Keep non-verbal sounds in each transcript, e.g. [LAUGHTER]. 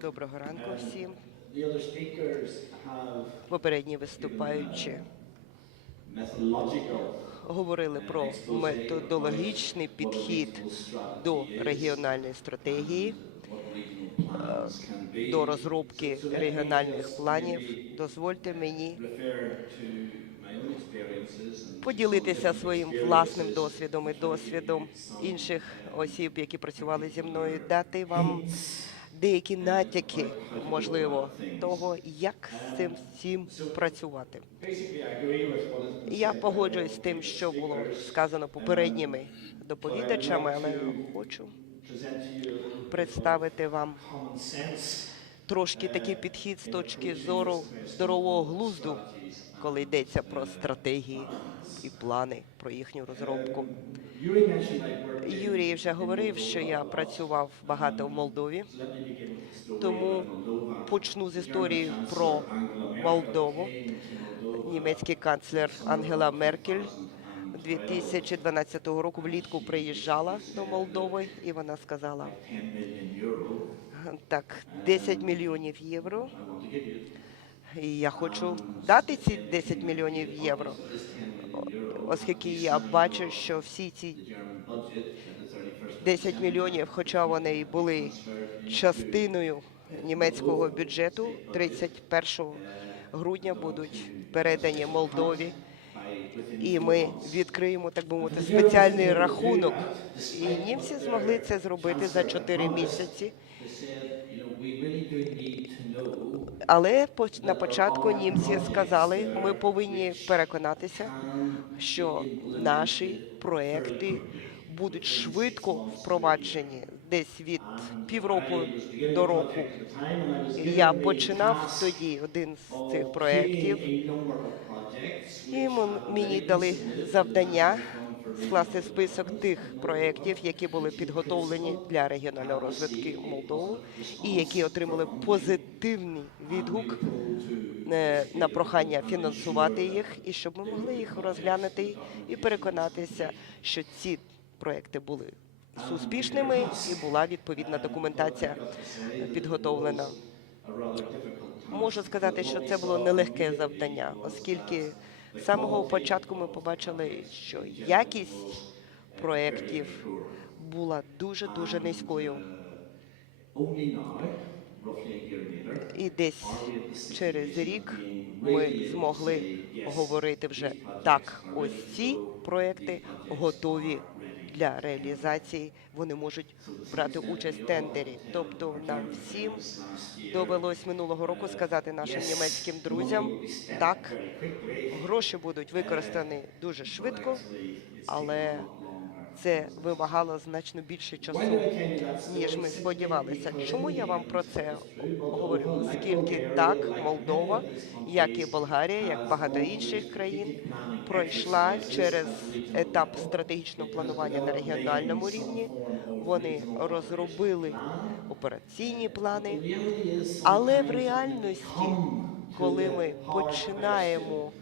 Доброго ранку всім. Попередні виступаючі говорили про методологічний підхід до регіональної стратегії, be. до розробки регіональних планів. Дозвольте мені поділитися своїм власним досвідом і досвідом інших осіб, які працювали зі мною, дати вам деякі натяки, можливо, того, як з цим всім працювати. Я погоджуюсь з тим, що було сказано попередніми доповідачами, але хочу представити вам трошки такий підхід з точки зору здорового глузду, коли йдеться про стратегії і плани про їхню розробку. Юрій вже говорив, що я працював багато в Молдові, тому почну з історії про Молдову. Німецький канцлер Ангела Меркель 2012 року влітку приїжджала до Молдови, і вона сказала 10 million euro так, 10 мільйонів євро. І я хочу дати ці 10 мільйонів євро, оскільки я бачу, що всі ці The German budget at the 31st 10 мільйонів, хоча вони і були частиною німецького бюджету, 31 грудня будуть передані Молдові, і ми відкриємо, так би мовити, спеціальний рахунок. І німці змогли це зробити за 4 місяці. Але на початку німці сказали, ми повинні переконатися, що наші проекти будуть швидко впроваджені десь від півроку до року. Я починав тоді один з цих проєктів, і мені дали завдання скласти список тих проєктів, які були підготовлені для регіонального розвитку Молдови і які отримали позитивний відгук е, на прохання фінансувати їх, і щоб ми могли їх розглянути і переконатися, що ці проекти були успішними і була відповідна документація підготовлена. Можу сказати, що це було нелегке завдання, оскільки самого початку ми побачили, що якість проєктів була дуже дуже низькою. І десь через рік ми змогли говорити вже так. Ось ці проекти готові для реалізації. Вони можуть брати участь в тендері. Тобто нам всім довелось минулого року сказати нашим німецьким друзям так. Гроші будуть використані дуже швидко, але це вимагало значно більше часу, ніж ми сподівалися. Чому я вам про це говорю? Оскільки так, Молдова, як і Болгарія, як багато інших країн, пройшла через етап стратегічного планування на регіональному рівні. Вони розробили операційні плани, але в реальності, коли ми починаємо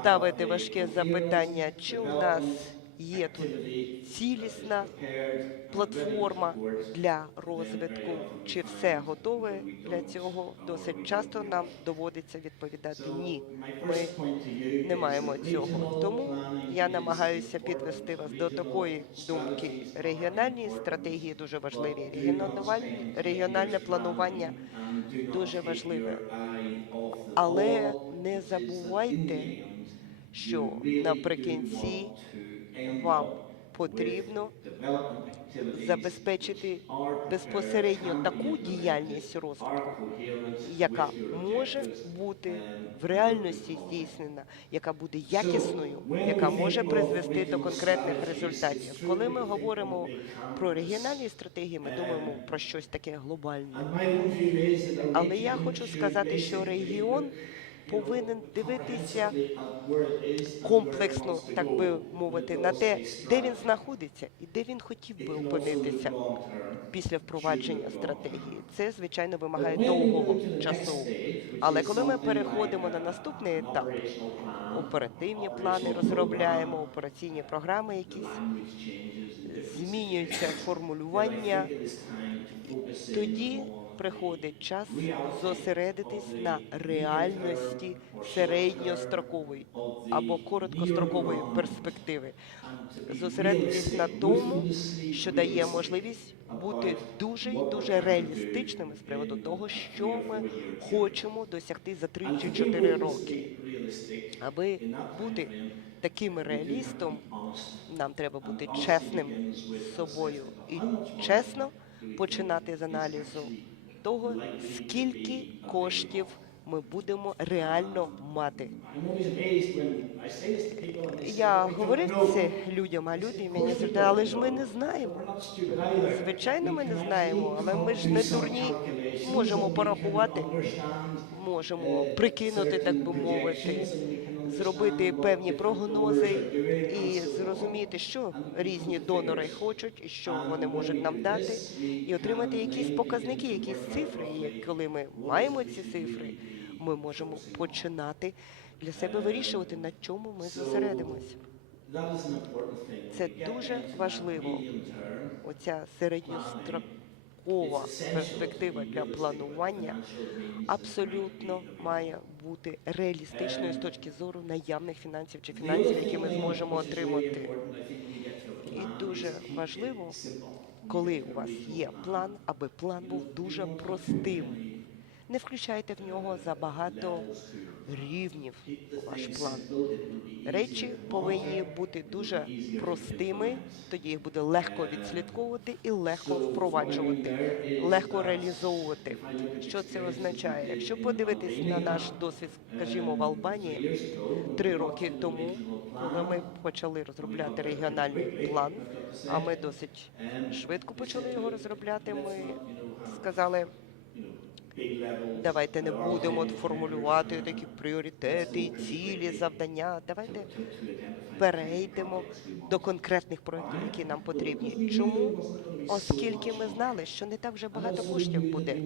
ставити важке запитання, чи у нас є тут цілісна платформа для розвитку, чи все готове для цього. Досить часто нам доводиться відповідати ні. Ми не маємо цього. Тому я намагаюся підвести вас до такої думки. Регіональні стратегії дуже важливі. Регіональне, планування дуже важливе. Але не забувайте, що наприкінці вам потрібно забезпечити безпосередньо таку діяльність розвитку, яка може бути в реальності здійснена, яка буде якісною, яка може призвести до конкретних результатів. Коли ми говоримо про регіональні стратегії, ми думаємо про щось таке глобальне. Але я хочу сказати, що регіон повинен дивитися комплексно, так би мовити, на те, де він знаходиться і де він хотів би опинитися після впровадження стратегії. Це звичайно вимагає довгого часу. Але коли ми переходимо на наступний етап, оперативні плани розробляємо, операційні програми, якісь змінюються формулювання, тоді приходить час зосередитись на реальності середньострокової або короткострокової перспективи, зосередитись на тому, що дає можливість бути дуже і дуже реалістичними з приводу того, що ми хочемо досягти за 3 чи 4 роки. Аби бути таким реалістом, нам треба бути чесним з собою і чесно починати з аналізу того, скільки коштів ми будемо реально мати. Я говорив це людям, а люди мені завжди, але ж ми не знаємо. Звичайно, ми не знаємо, але ми ж не дурні. Можемо порахувати, можемо прикинути, так би мовити, зробити певні прогнози і зрозуміти, що різні донори хочуть, і що вони можуть нам дати, і отримати якісь показники, якісь цифри. І коли ми маємо ці цифри, ми можемо починати для себе вирішувати, на чому ми зосередимось. Це дуже важливо. Оця середньострокова перспектива для планування абсолютно має бути реалістичною з точки зору наявних фінансів чи фінансів, які ми зможемо отримати. І дуже важливо, коли у вас є план, аби план був дуже простим. Не включайте в нього забагато рівнів ваш план. Речі повинні бути дуже простими, тоді їх буде легко відслідковувати і легко впроваджувати, легко реалізовувати. Що це означає? Якщо подивитись на наш досвід, скажімо, в Албанії три роки тому, коли ми почали розробляти регіональний план, а ми досить швидко почали його розробляти. Ми сказали. Давайте не будемо формулювати такі пріоритети, і цілі, завдання. Давайте перейдемо до конкретних проєктів, які нам потрібні. Чому? Оскільки ми знали, що не так вже багато коштів буде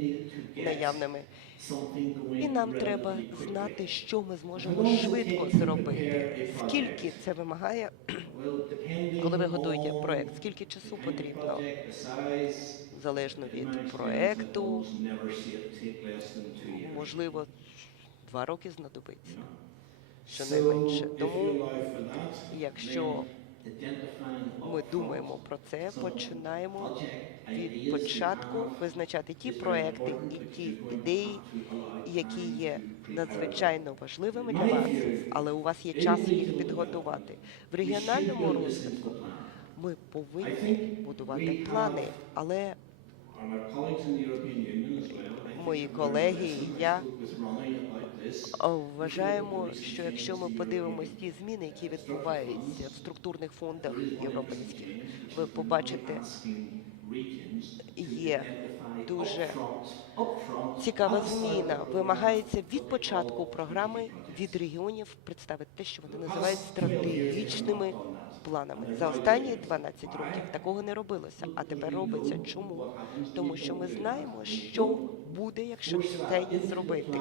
наявними, і нам треба знати, що ми зможемо швидко зробити. Скільки це вимагає, коли ви готуєте проект, скільки часу потрібно, залежно від проекту, можливо, два роки знадобиться, щонайменше. Тому, якщо ми думаємо про це, починаємо від початку визначати ті проекти і ті ідеї, які є надзвичайно важливими для вас, але у вас є час їх підготувати. В регіональному розвитку ми повинні будувати плани, але мої колеги і я вважаємо, що якщо ми подивимось ті зміни, які відбуваються в структурних фондах європейських, ви побачите, є дуже цікава зміна. Вимагається від початку програми від регіонів представити те, що вони називають стратегічними планами. За останні 12 років такого не робилося, а тепер робиться. Чому? Тому що ми знаємо, що буде, якщо це не зробити.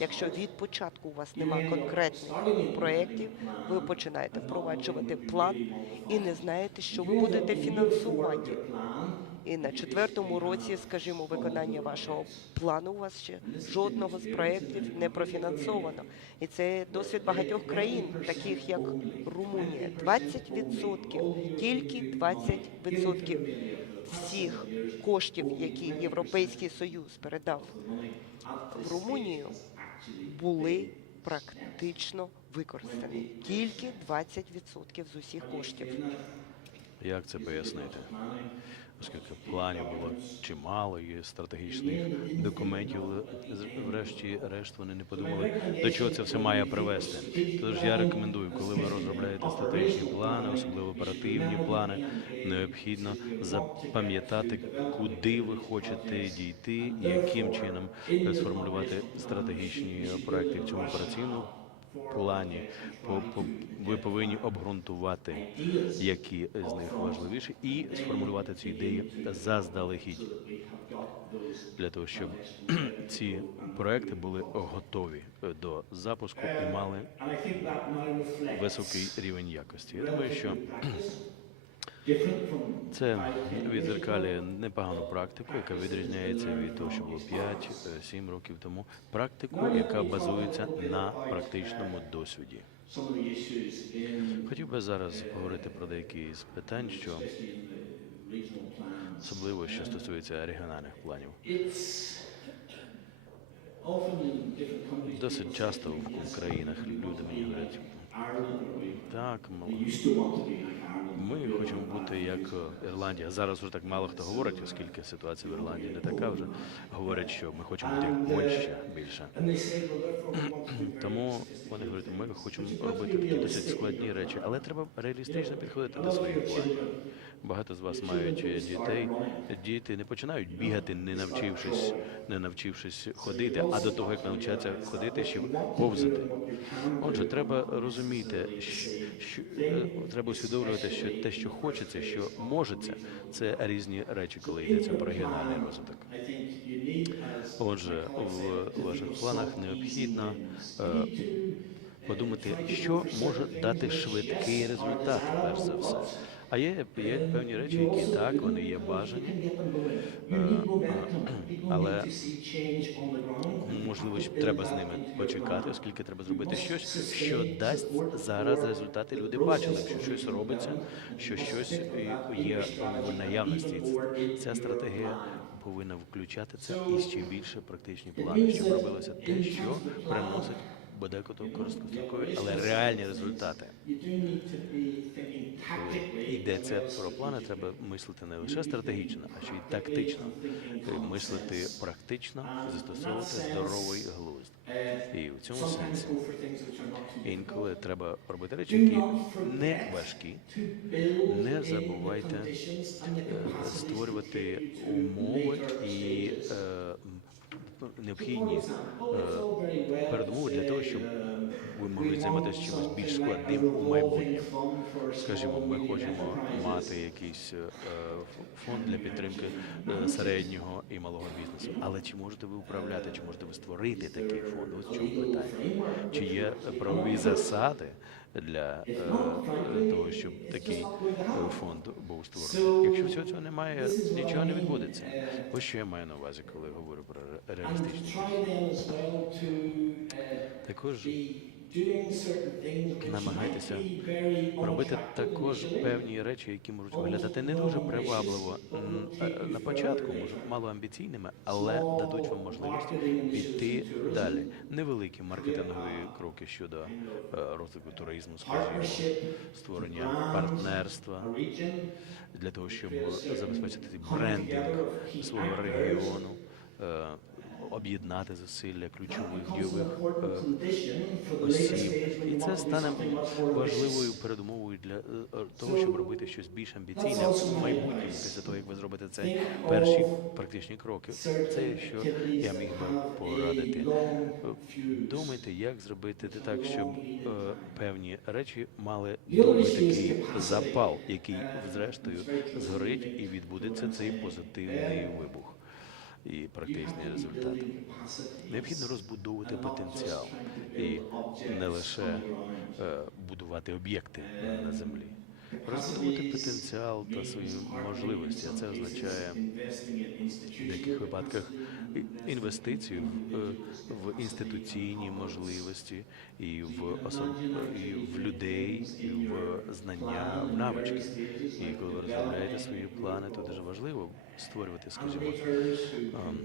Якщо від початку у вас немає конкретних проєктів, ви починаєте впроваджувати план і не знаєте, що ви будете фінансувати. І на четвертому році, скажімо, виконання вашого плану у вас ще жодного з проєктів не профінансовано. І це досвід багатьох країн, таких як Румунія. 20%, тільки 20% всіх коштів, які Європейський Союз передав в Румунію, були практично використані. Тільки 20% з усіх коштів. Як це пояснити? Оскільки планів було чимало, є стратегічних документів, врешті-решт вони не подумали, до чого це все має привести. Тож я рекомендую, коли ви розробляєте стратегічні плани, особливо оперативні плани, необхідно запам'ятати, куди ви хочете дійти, яким чином сформулювати стратегічні проекти в цьому операційному плані ви повинні обґрунтувати, які з них важливіші, і сформулювати ці ідеї заздалегідь для того, щоб [CLEARS THROAT] ці проекти були готові до запуску і мали високий рівень якості. Я думаю, що Це відзеркалює непогану практику, яка відрізняється від того, що було 5-7 років тому. Практику, яка базується на практичному досвіді. Хотів би зараз поговорити про деякі з питань, що особливо що стосується регіональних планів. Досить часто в країнах люди мені говорять, так, ми хочемо бути як е, Ірландія. Зараз вже так мало хто говорить, оскільки ситуація в Ірландії не така вже. Говорять, що ми хочемо бути як Польща більше. Do very Тому вони говорять, ми хочемо робити такі досить складні речі, але треба реалістично підходити до своїх планів. Багато з вас мають е, дітей. Діти не починають бігати, не навчившись, не навчившись ходити, а до того як навчаться ходити, ще повзати. Отже, треба розуміти, що, е, треба усвідомлювати, що те, що хочеться, що можеться, це різні речі, коли йдеться про регіональний розвиток. Отже, в ваших планах необхідно е, подумати, що може дати швидкий результат, перш за все. А є, є певні речі, які так, вони є бажані, momentum. People але можливо, треба з ними почекати, оскільки треба зробити щось, що дасть зараз результати. Люди бачили, що щось робиться, що щось є в наявності. Ця стратегія повинна включати це і ще більше практичні плани, щоб робилося те, що приносить бодекото короткострокові, але реальні результати. Tactically. Йдеться про плани, треба мислити не лише стратегічно, а ще й тактично. Тобто Мислити практично, застосовувати здоровий глузд. І в цьому сенсі інколи треба робити речі, які не важкі. Не забувайте е, створювати умови і необхідні е, передумови для того, щоб ви могли займатися чимось більш складним у майбутньому. Скажімо, ми хочемо мати якийсь е, фонд для підтримки е, середнього і малого бізнесу. Але чи можете ви управляти, чи можете ви створити такий фонд? Ось чому питання. Чи є правові засади для е, е, того, щоб такий е, фонд був створений? Якщо всього цього немає, нічого не відбудеться. Ось що я маю на увазі, коли говорю про ре- And реалістичність. try then as well to uh, Також Намагайтеся робити також певні речі, які можуть виглядати не дуже привабливо е, на початку, може мало амбіційними, але дадуть вам можливість піти далі. Невеликі маркетингові кроки щодо е, розвитку туризму, скажімо, Partnership, створення партнерства для того, щоб забезпечити брендинг свого регіону, е, об'єднати зусилля ключових important е, осіб. І це стане важливою передумовою для е, е, того, щоб робити щось більш амбіційне в майбутньому, після того, як ви зробите це перші практичні кроки. Це що я міг би порадити. Думайте, як зробити так, щоб певні речі мали довгий такий запал, який зрештою згорить і відбудеться цей позитивний вибух і практичні результати. Необхідно розбудовувати потенціал і не лише е, будувати об'єкти на землі. Розбудовувати потенціал та свої можливості. А це означає в деяких випадках інвестицію в, е, інституційні можливості і в особ... і в людей, і в знання, в навички. І коли ви розробляєте свої плани, то дуже важливо створювати, скажімо, ем,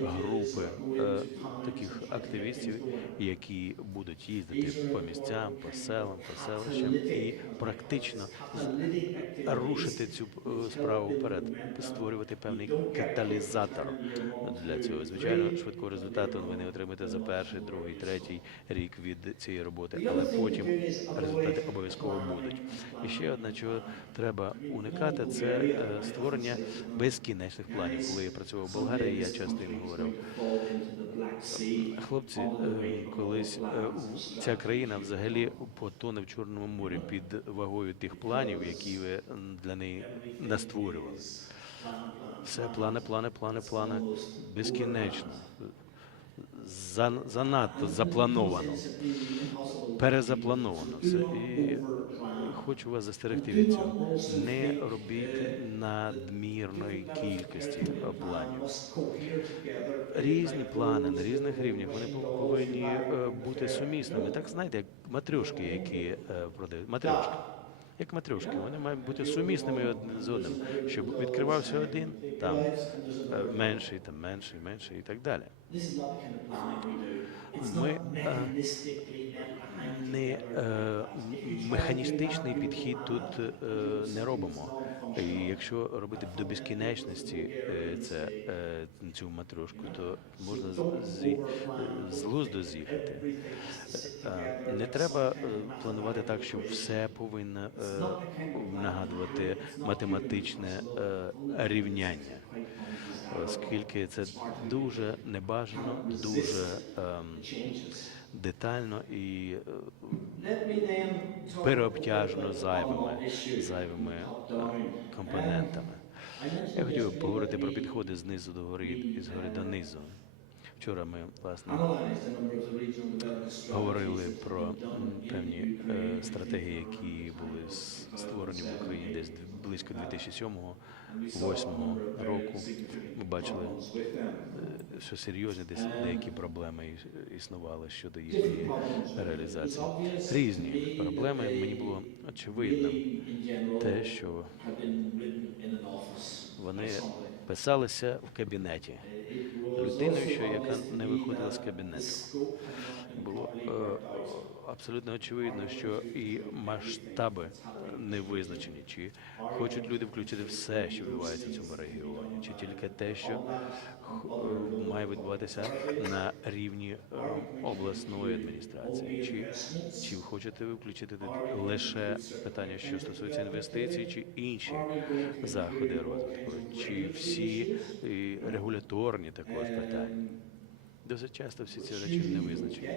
групи е, таких активістів, які будуть їздити по місцям, по селам, по селищам і практично рушити цю е, справу вперед, створювати певний каталізатор для цього. Звичайно, швидкого результату ви не отримаєте за перший, другий, третій рік від цієї роботи, але потім результати обов'язково будуть. І ще одне, чого треба уникати, це е, створення безкінечних планів. Коли я працював в Болгарії, я часто їм говорив. Хлопці, е, колись е, ця країна взагалі потоне в Чорному морі під вагою тих планів, які ви для неї настворювали. Все плани, плани, плани, плани безкінечно. Занадто заплановано, перезаплановано все. І хочу вас застерегти від цього. Не робіть надмірної кількості планів. Різні плани на різних рівнях вони повинні е, бути сумісними. Так знаєте, як матрюшки, які е, продають матрюшки. Як матрюшки, вони мають бути сумісними один з одним, щоб відкривався один, там е, менший, там менший, менший і так далі. Ми не механістичний підхід тут е, не робимо. І якщо робити до безкінечності е, це е, цю матрюшку, то можна з- глузду з'їхати. Не треба планувати так, що все повинно нагадувати математичне рівняння, оскільки це дуже небажано, дуже ем, детально і е, переобтяжно зайвими, зайвими е, компонентами. Я хотів поговорити про підходи знизу до гори і згори до низу. Вчора ми власне говорили про певні е, стратегії, які були створені в Україні десь близько 2007-2008 року. Ми бачили, е, що серйозні десь деякі проблеми існували щодо їхньої реалізації. Різні проблеми мені було очевидним те, що вони писалися в кабінеті. Людиною, що яка не виходила з кабінету. Було е, абсолютно очевидно, що і масштаби не визначені, чи хочуть люди включити все, що відбувається в цьому регіоні, чи тільки те, що е, має відбуватися на рівні е, обласної адміністрації, чи, чи хочете ви включити лише питання, що стосується інвестицій, чи інші заходи розвитку, чи всі е, регуляторні також питання. Досить часто всі ці речі не визначені.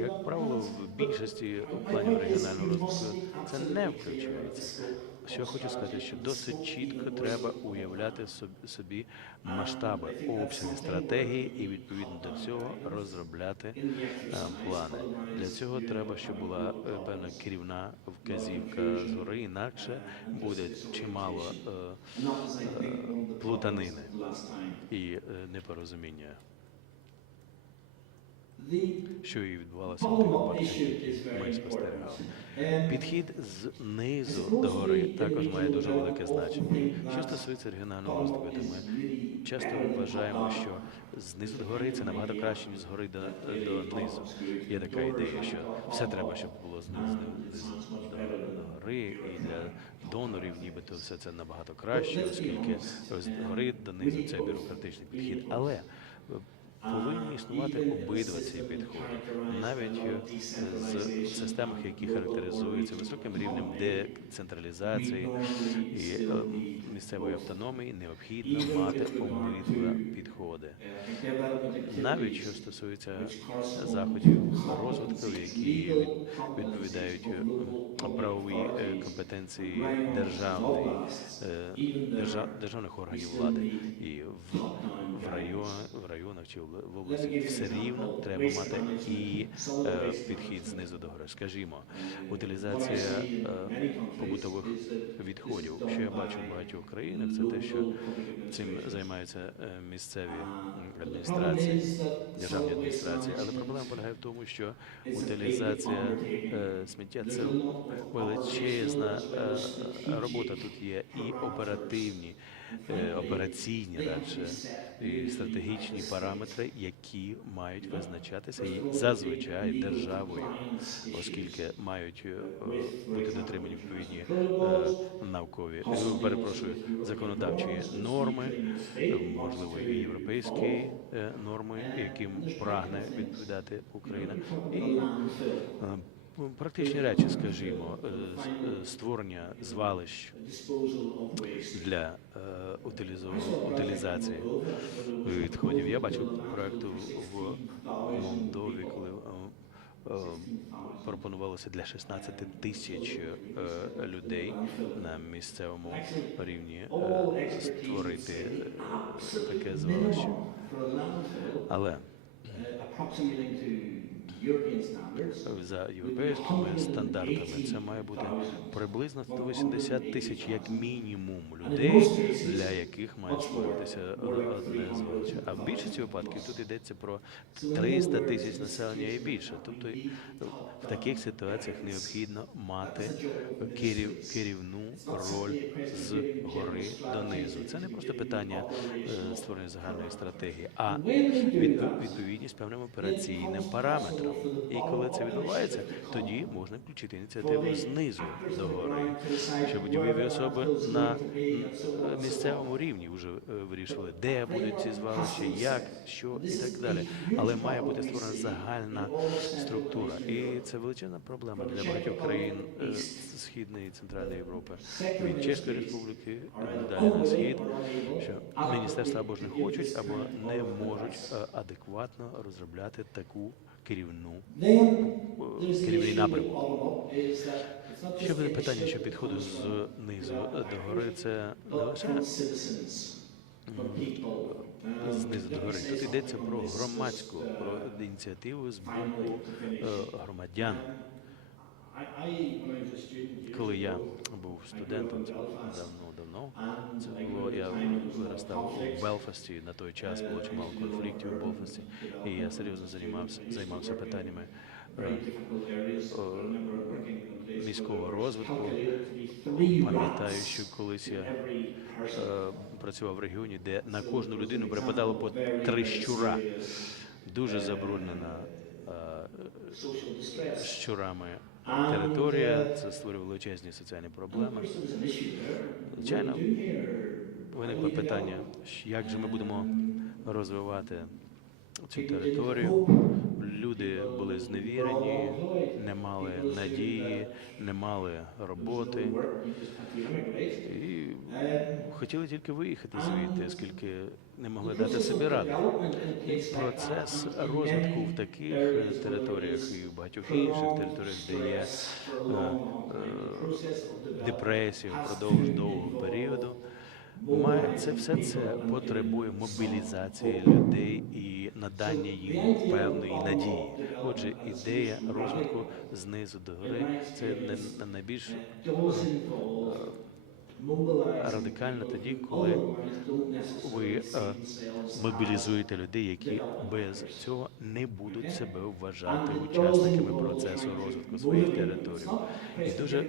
Як правило, в більшості планів регіонального розвитку це не включається. Що я хочу сказати, що досить чітко треба уявляти соб- собі масштаби, обсяги стратегії і відповідно до цього розробляти е, плани. Для цього треба, щоб була е, певна керівна вказівка згори, інакше буде чимало е, плутанини і непорозуміння, що і відбувалося ми спостерігали. Підхід знизу до гори також має дуже велике значення. Що стосується регіонального розвитку, то ми часто вважаємо, що знизу до гори це набагато краще, ніж згори до, до низу. Є така ідея, що все треба, щоб було знизу, до гори, і для донорів, нібито все це набагато краще, оскільки з гори до низу це бюрократичний підхід. Але повинні існувати обидва ці підходи, навіть е, з системах, які характеризуються високим рівнем децентралізації і е, місцевої автономії, необхідно мати обидва підходи. Навіть що стосується заходів розвитку, які відповідають е, правовій компетенції державної держав, державних органів влади і в, в район в районах чи в області все рівно треба мати і підхід знизу до гори. Скажімо, утилізація е, побутових відходів. Що я бачу в багатьох країнах, це те, що цим займаються е, місцеві адміністрації, державні адміністрації. Але проблема полягає в тому, що утилізація е, сміття це величезна е, робота. Тут є і оперативні, е, операційні радше і стратегічні параметри, які мають визначатися і зазвичай державою, оскільки мають е, бути дотримані відповідні е, наукові, е, перепрошую, законодавчі норми, е, можливо, і європейські е, норми, яким прагне відповідати Україна, і е, практичні речі, скажімо, е, е, створення звалищ для е, утилізації відходів. Я бачив проекту в Молдові, коли пропонувалося для 16 тисяч людей на місцевому рівні створити таке звалище. Але за європейськими стандартами це має бути приблизно 180 тисяч як мінімум людей, для яких має створитися одне звалище. А в більшості випадків тут йдеться про 300 тисяч населення і більше. Тобто в таких ситуаціях необхідно мати керів, керівну роль з гори донизу. Це не просто питання е, створення загальної стратегії, а відпо- відповідність певним операційним параметрам. І коли це відбувається, тоді можна включити ініціативу знизу до гори, щоб дієві особи на місцевому рівні вже е, вирішували, де будуть ці звалища, як, що і так далі. Але має бути створена загальна структура, і це величезна проблема для багатьох країн е, Східної і Центральної Європи від Чеської Республіки е, далі на схід, що міністерства або ж не хочуть, або не можуть адекватно розробляти таку керівну е, керівний напрямок. Ще буде питання, що підходу знизу до гори, це не лише знизу до гори. Тут йдеться про громадську, про ініціативу з боку е, громадян. Коли я був студентом давно давно, це було я conflict, у Белфасті. На той час було чимало конфліктів у Белфасті, і я серйозно займався займався питаннями міського there was розвитку. Пам'ятаю, що колись я е, працював в регіоні, де на кожну людину припадало по три щура. Дуже забруднена щурами територія. Це створює величезні соціальні проблеми. Звичайно, Виникло питання, як же ми будемо розвивати цю територію. Люди були зневірені, не мали надії, не мали роботи і хотіли тільки виїхати звідти, оскільки не могли дати собі a І процес розвитку в таких е, територіях і в багатьох інших територіях, де є of development депресія впродовж довгого періоду. Це все це потребує мобілізації людей і надання їм певної надії. Отже, ідея розвитку знизу до гори це не найбільш mobilizing радикально тоді, коли ви е, мобілізуєте людей, які без цього не будуть себе вважати учасниками процесу розвитку своїх територій. І дуже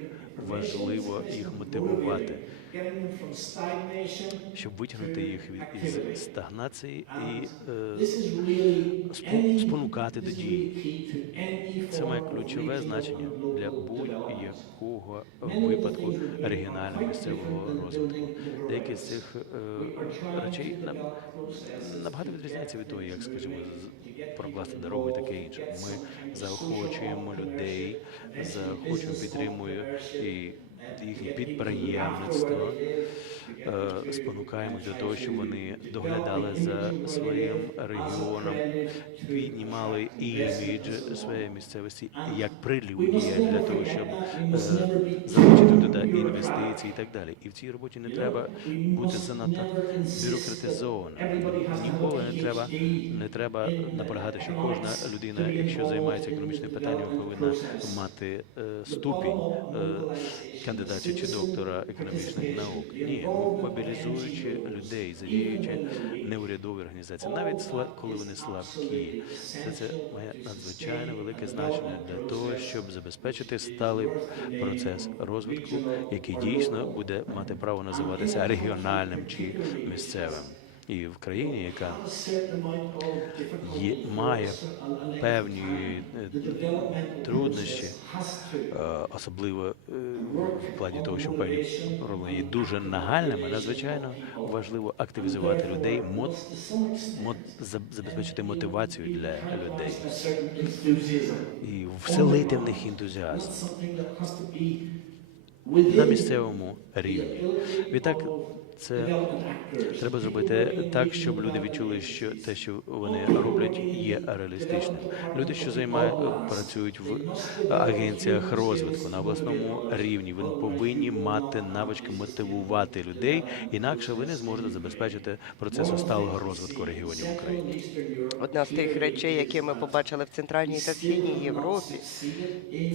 важливо їх мотивувати, Щоб витягнути їх від із стагнації і е, спонукати до дії. Це має ключове значення для будь-якого випадку регіонального місцевого розвитку. Деякі з цих е, речей набагато get від того, як, скажімо, прокласти дорогу і таке інше. Ми заохочуємо людей, заохочуємо, підтримуємо і people підприємництво. е, спонукаємо для того, щоб вони доглядали за своїм регіоном, піднімали імідж своєї місцевості як never для того, щоб е, залучити туди інвестиції і так далі. І в цій роботі не треба бути занадто бюрократизованим. Ніколи не треба не треба наполягати, що кожна людина, якщо займається економічним питанням, повинна мати е, ступінь кандидатів чи доктора економічних наук. Ні, мобілізуючи людей, задіюючи неурядові організації, навіть коли вони слабкі, все це має надзвичайно велике значення для того, щоб забезпечити сталий процес розвитку, який дійсно буде мати право називатися регіональним чи місцевим. І в країні, яка є, має певні е, труднощі, е, особливо е, в плані того, що певні проблеми є дуже нагальними, надзвичайно важливо активізувати людей, мот, to мот, забезпечити мотивацію для людей і вселити в них ентузіазм на місцевому рівні. Відтак, Це треба зробити так, щоб люди відчули, що те, що вони роблять, є реалістичним. Люди, що займають працюють в агенціях розвитку на обласному рівні, вони повинні мати навички мотивувати людей, інакше ви не зможете забезпечити процесу сталого розвитку регіонів України. Одна з тих речей, які ми побачили в центральній та східній Європі,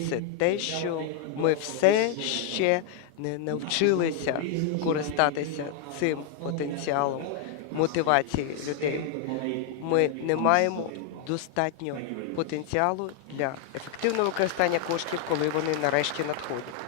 це те, що ми все ще не навчилися користатися цим потенціалом мотивації людей. Ми не маємо достатньо потенціалу для ефективного використання коштів, коли вони нарешті надходять.